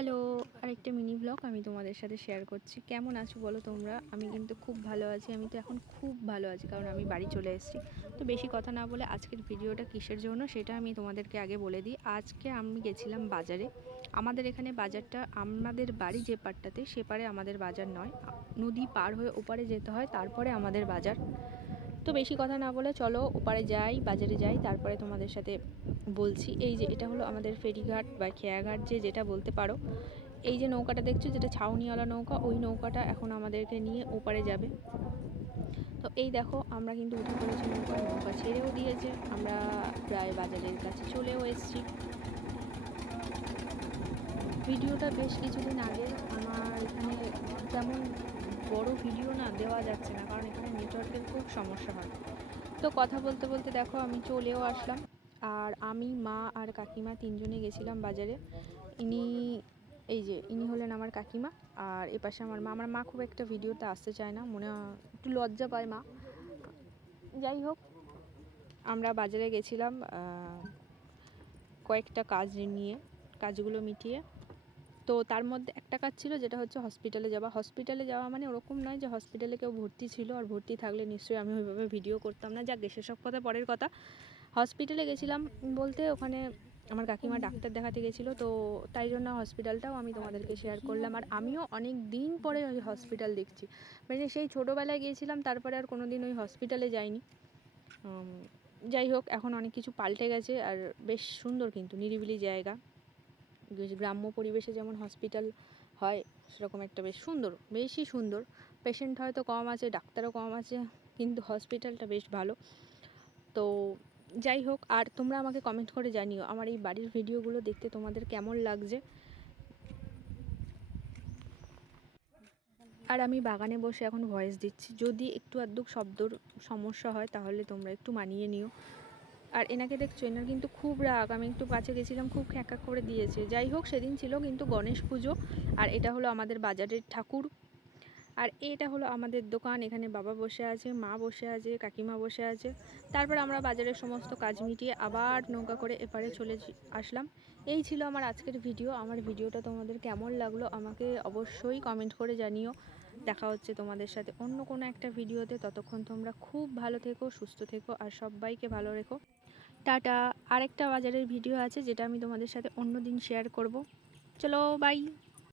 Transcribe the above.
Hello, আরেকটা mini blog আমি তোমাদের সাথে শেয়ার করছি। কেমন আছো বলো তোমরা? আমি কিন্তু খুব ভালো আছি। আমি তো এখন খুব ভালো আছি, কারণ আমি বাড়ি চলে এসেছি। তো বেশি কথা না বলে আজকের ভিডিওটা কিসের জন্য সেটা আমি তোমাদেরকে আগে বলে দিই। আজকে আমি গেছিলাম বাজারে। আমাদের এখানে বাজারটা, আমাদের বাড়ি যে পাড়টাতে, সে পারে আমাদের বাজার নয়, নদী পার হয়ে ওপারে যেতে হয়, তারপরে আমাদের বাজার। তো বেশি কথা না বলে চলো ওপারে যাই, বাজারে যাই, তারপরে তোমাদের সাথে বলছি। এই যে এটা হলো আমাদের ফেরিঘাট বা খেয়াঘাট, যেটা বলতে পারো। এই যে নৌকাটা দেখছো, যেটা ছাউনিওয়ালা নৌকা, ওই নৌকাটা এখন আমাদেরকে নিয়ে ওপারে যাবে। তো এই দেখো, আমরা কিন্তু উঠে পড়েছি নৌকায়, নৌকা ছেড়েও দিয়েছে। আমরা প্রায় বাজারের কাছে চলেও এসেছি। ভিডিওটা বেশ কিছুদিন আগে, আমার এখানে তেমন বড় ভিডিও না দেওয়া যাচ্ছে না, কারণ এখানে নেটওয়ার্কের খুব সমস্যা হয়। তো কথা বলতে বলতে দেখো আমি চলেও আসলাম। আর আমি, মা আর কাকিমা তিনজনে গেছিলাম বাজারে। ইনি, এই যে ইনি হলেন আমার কাকিমা, আর এপাশে আমার মা। আমার মা খুব একটা ভিডিওতে আসতে চায় না, মনে একটু লজ্জা পায় মা। যাই হোক, আমরা বাজারে গেছিলাম কয়েকটা কাজ নিয়ে, কাজগুলো মিটিয়ে। তো তার মধ্যে একটা কাজ ছিল, যেটা হচ্ছে হসপিটালে যাওয়া। হসপিটালে যাওয়া মানে ওরকম নয় যে হসপিটালে কেউ ভর্তি ছিল, আর ভর্তি থাকলে নিশ্চয়ই আমি ওইভাবে ভিডিও করতাম না। যাক, সেসব কথা পরের কথা। হসপিটালে গেছিলাম বলতে, ওখানে আমার কাকিমা ডাক্তার দেখাতে গেছিলো, তো তাই জন্য হসপিটালটাও আমি তোমাদেরকে শেয়ার করলাম। আর আমিও অনেক দিন পরে ওই হসপিটাল দেখছি, মানে সেই ছোটোবেলায় গিয়েছিলাম, তারপরে আর কোনো দিন ওই হসপিটালে যাইনি। যাই হোক, এখন অনেক কিছু পাল্টে গেছে, আর বেশ সুন্দর, কিন্তু নিরিবিলি জায়গা। গ্রাম্য পরিবেশে যেমন হসপিটাল হয়, সেরকম একটা বেশ সুন্দর, বেশি সুন্দর। পেশেন্ট হয়তো কম আছে, ডাক্তারও কম আছে, কিন্তু হসপিটালটা বেশ ভালো। তো যাই হোক, আর তোমরা আমাকে কমেন্ট করে জানিও আমার এই বাড়ির ভিডিওগুলো দেখতে তোমাদের কেমন লাগছে। আর আমি বাগানে বসে এখন ভয়েস দিচ্ছি, যদি একটু আধটু শব্দর সমস্যা হয় তাহলে তোমরা একটু মানিয়ে নিও। আর এনাকে দেখছো, এনার কিন্তু খুব রাগ। আমি একটু কাছে গেছিলাম, খুব খ্যাঁকা করে দিয়েছে। যাই হোক, সেদিন ছিল কিন্তু গণেশ পুজো। আর এটা হলো আমাদের বাজারের ঠাকুর। আর এটা হলো আমাদের দোকান। এখানে বাবা বসে আছে, মা বসে আছে, কাকিমা বসে আছে। তারপর আমরা বাজারের সমস্ত কাজ মিটিয়ে আবার নৌকা করে এপারে চলে আসলাম। এই ছিল আমার আজকের ভিডিও। আমার ভিডিওটা তোমাদের কেমন লাগলো আমাকে অবশ্যই কমেন্ট করে জানিও। দেখা হচ্ছে তোমাদের সাথে অন্য কোনো একটা ভিডিওতে। ততক্ষণ তোমরা খুব ভালো থেকো, সুস্থ থেকো, আর সবাইকে ভালো রেখো। টাটা। আরেকটা বাজারের ভিডিও আছে, যেটা আমি তোমাদের সাথে অন্য দিন শেয়ার করব। চলো, বাই।